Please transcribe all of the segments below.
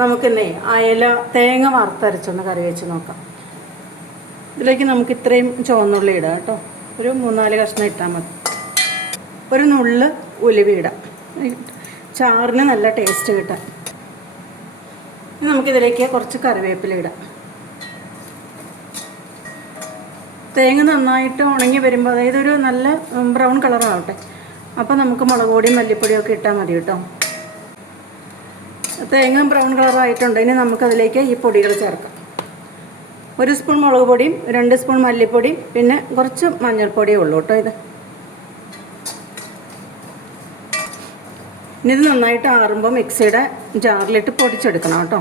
നമുക്കിന്നേ അയല തേങ്ങ വറുത്തരച്ചൊന്ന് കറി വെച്ച് നോക്കാം. ഇതിലേക്ക് നമുക്ക് ഇത്രയും ചുവന്നുള്ളി ഇടാം കേട്ടോ. ഒരു 3-4 കഷ്ണം ഇട്ടാൽ മതി. ഒരു നുള്ള് ഉലുവ ഇടാം, ചാറിന് നല്ല ടേസ്റ്റ് കിട്ടാം. നമുക്കിതിലേക്ക് കുറച്ച് കറിവേപ്പില ഇടാം. തേങ്ങ നന്നായിട്ട് ഉണങ്ങി വരുമ്പോൾ, അതായത് ഒരു നല്ല ബ്രൗൺ കളറാവട്ടെ, അപ്പോൾ നമുക്ക് മുളക് പൊടിയും മല്ലിപ്പൊടിയും ഒക്കെ ഇട്ടാൽ മതി കേട്ടോ. തേങ്ങ ബ്രൗൺ കളറായിട്ടുണ്ട്. ഇനി നമുക്കതിലേക്ക് ഈ പൊടികൾ ചേർക്കാം. 1 സ്പൂൺ മുളക് പൊടിയും 2 സ്പൂൺ മല്ലിപ്പൊടിയും പിന്നെ കുറച്ച് മഞ്ഞൾപ്പൊടിയേ ഉള്ളൂ കേട്ടോ. ഇനി ഇത് നന്നായിട്ട് ആറുമ്പോൾ മിക്സിയുടെ ജാറിലിട്ട് പൊടിച്ചെടുക്കണം കേട്ടോ.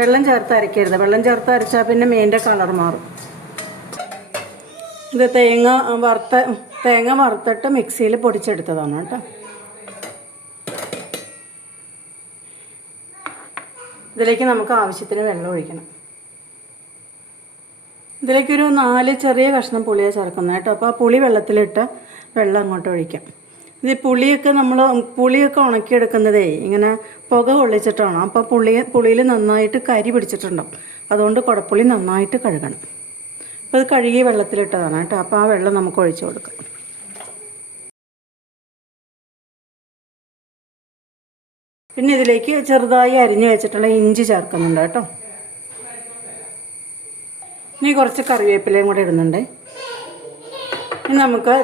വെള്ളം ചേർത്ത് അരയ്ക്കരുത്. വെള്ളം ചേർത്ത് അരച്ചാൽ പിന്നെ മീനിൻ്റെ കളർ മാറും. ഇത് തേങ്ങ വറുത്തിട്ട് മിക്സിയിൽ പൊടിച്ചെടുത്തതാണ് കേട്ടോ. ഇതിലേക്ക് നമുക്ക് ആവശ്യത്തിന് വെള്ളം ഒഴിക്കണം. ഇതിലേക്കൊരു 4 ചെറിയ കഷ്ണം പുളിയാണ് ചേർക്കുന്നത് കേട്ടോ. അപ്പോൾ ആ പുളി വെള്ളത്തിലിട്ട് വെള്ളം അങ്ങോട്ട് ഒഴിക്കാം. ഇത് പുളിയൊക്കെ ഉണക്കിയെടുക്കുന്നതേ ഇങ്ങനെ പുക കൊള്ളിച്ചിട്ടാണ്. അപ്പോൾ പുളിയിൽ നന്നായിട്ട് കരി പിടിച്ചിട്ടുണ്ടാവും. അതുകൊണ്ട് കുടപ്പുളി നന്നായിട്ട് കഴുകണം. അപ്പോൾ അത് കഴുകി വെള്ളത്തിലിട്ടതാണ് കേട്ടോ. അപ്പോൾ ആ വെള്ളം നമുക്ക് ഒഴിച്ചു കൊടുക്കാം. പിന്നെ ഇതിലേക്ക് ചെറുതായി അരിഞ്ഞു വെച്ചിട്ടുള്ള ഇഞ്ചി ചേർക്കുന്നുണ്ട് കേട്ടോ. ഇനി കുറച്ച് കറിവേപ്പിലയും കൂടെ ഇടുന്നുണ്ട്. ഇനി നമുക്ക്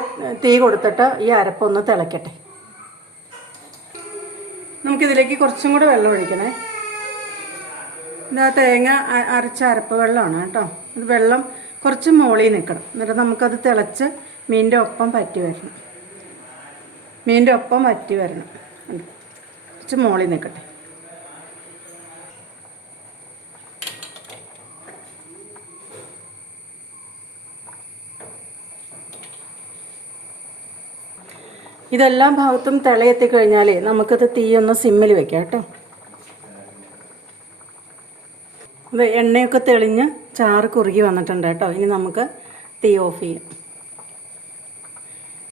തീ കൊടുത്തിട്ട് ഈ അരപ്പൊന്ന് തിളയ്ക്കട്ടെ. നമുക്കിതിലേക്ക് കുറച്ചും കൂടെ വെള്ളം ഒഴിക്കണേ. ഇതാ തേങ്ങ അരച്ച അരപ്പ് വെള്ളമാണ് കേട്ടോ. ഇത് വെള്ളം കുറച്ച് മുകളിൽ നിൽക്കണം. എന്നിട്ട് നമുക്കത് തിളച്ച് മീനിൻ്റെ ഒപ്പം വറ്റി വരണം. കുറച്ച് മുകളിൽ നിൽക്കട്ടെ. ഇതെല്ലാ ഭാഗത്തും തിളയെത്തിക്കഴിഞ്ഞാൽ നമുക്കത് തീയൊന്ന് സിമ്മിൽ വെക്കാം കേട്ടോ. ഇത് എണ്ണയൊക്കെ തെളിഞ്ഞ് ചാറ് കുറുകി വന്നിട്ടുണ്ട് കേട്ടോ. ഇനി നമുക്ക് തീ ഓഫ് ചെയ്യാം.